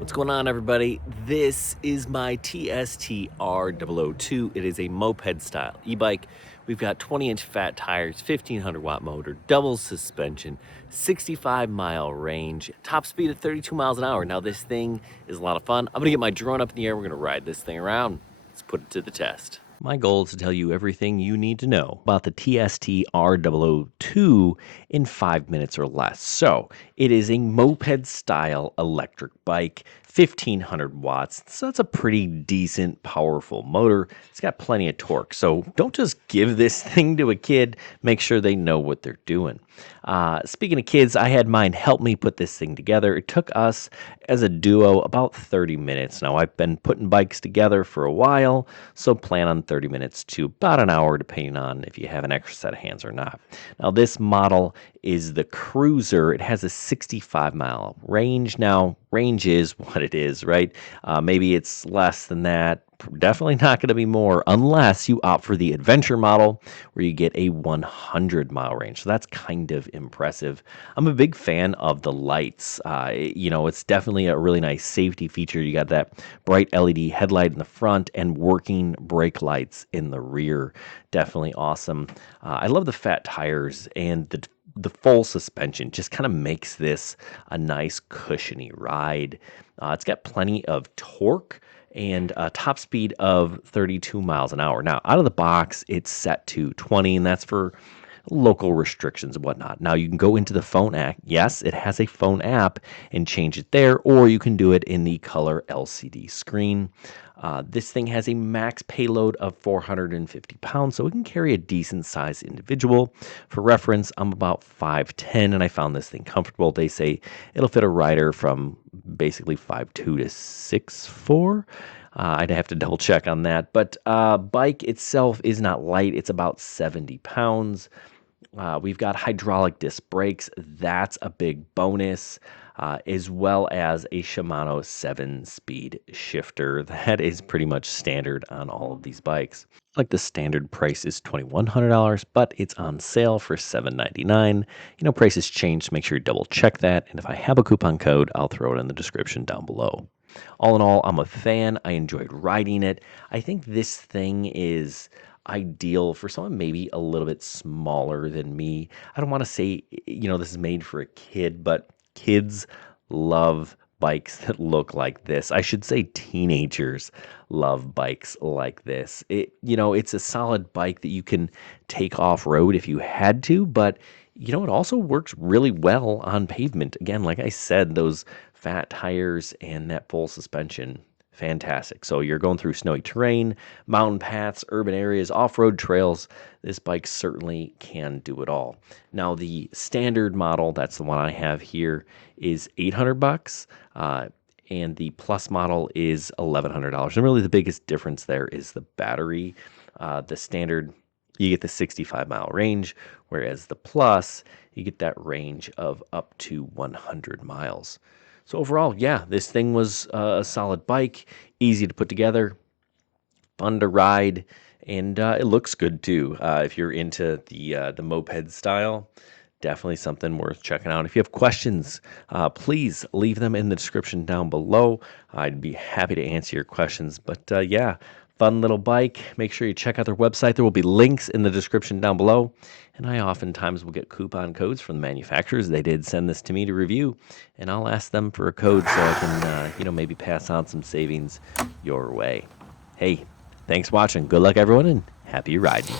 What's going on, everybody? This is my TST R002. It is a moped-style e-bike. We've got 20-inch fat tires, 1500-watt motor, double suspension, 65-mile range, top speed of 32 miles an hour. Now, this thing is a lot of fun. I'm going to get my drone up in the air. We're going to ride this thing around. Let's put it to the test. My goal is to tell you everything you need to know about the TST R002 in 5 minutes or less. So, it is a moped-style electric bike, 1500 watts. So that's a pretty decent, powerful motor. It's got plenty of torque. So don't just give this thing to a kid. Make sure they know what they're doing. Speaking of kids, I had mine help me put this thing together. It took us as a duo about 30 minutes. Now, I've been putting bikes together for a while, so plan on 30 minutes to about an hour, depending on if you have an extra set of hands or not. Now, this model is the Cruiser. It has a 65-mile range. Now, range is what it is, right? Maybe it's less than that. Definitely not going to be more unless you opt for the Adventure model where you get a 100-mile range. So that's kind of impressive. I'm a big fan of the lights. It's definitely a really nice safety feature. You got that bright LED headlight in the front and working brake lights in the rear. Definitely awesome. I love the fat tires, and the full suspension just kind of makes this a nice cushiony ride. It's got plenty of torque and a top speed of 32 miles an hour. Now, out of the box, it's set to 20, and that's for local restrictions and whatnot. Now, you can go into the phone app. Yes, it has a phone app and change it there, or you can do it in the color LCD screen. This thing has a max payload of 450 pounds, so it can carry a decent sized individual. For reference, I'm about 5'10", and I found this thing comfortable. They say it'll fit a rider from basically 5'2" to 6'4". I'd have to double check on that. But bike itself is not light. It's about 70 pounds. We've got hydraulic disc brakes. That's a big bonus. As well as a Shimano 7-speed shifter. That is pretty much standard on all of these bikes. Like the standard price is $2,100, but it's on sale for $799. Prices change, so make sure you double check that. And if I have a coupon code, I'll throw it in the description down below. All in all, I'm a fan. I enjoyed riding it. I think this thing is ideal for someone maybe a little bit smaller than me. I don't want to say, this is made for a kid, but kids love bikes that look like this. I should say teenagers love bikes like this. It's a solid bike that you can take off-road if you had to, but it also works really well on pavement. Again, like I said, those fat tires and that full suspension, fantastic. So you're going through snowy terrain, mountain paths, urban areas, off-road trails. This bike certainly can do it all. Now, the standard model, that's the one I have here, is $800, and the Plus model is $1,100. And really, the biggest difference there is the battery. The standard, you get the 65-mile range, whereas the Plus, you get that range of up to 100 miles. So overall, yeah, this thing was a solid bike, easy to put together, fun to ride, and it looks good too. If you're into the moped style, definitely something worth checking out. If you have questions, please leave them in the description down below. I'd be happy to answer your questions. But yeah, fun little bike. Make sure you check out their website. There will be links in the description down below. And I oftentimes will get coupon codes from the manufacturers. They did send this to me to review, and I'll ask them for a code so I can, maybe pass on some savings your way. Hey, thanks for watching. Good luck, everyone, and happy riding.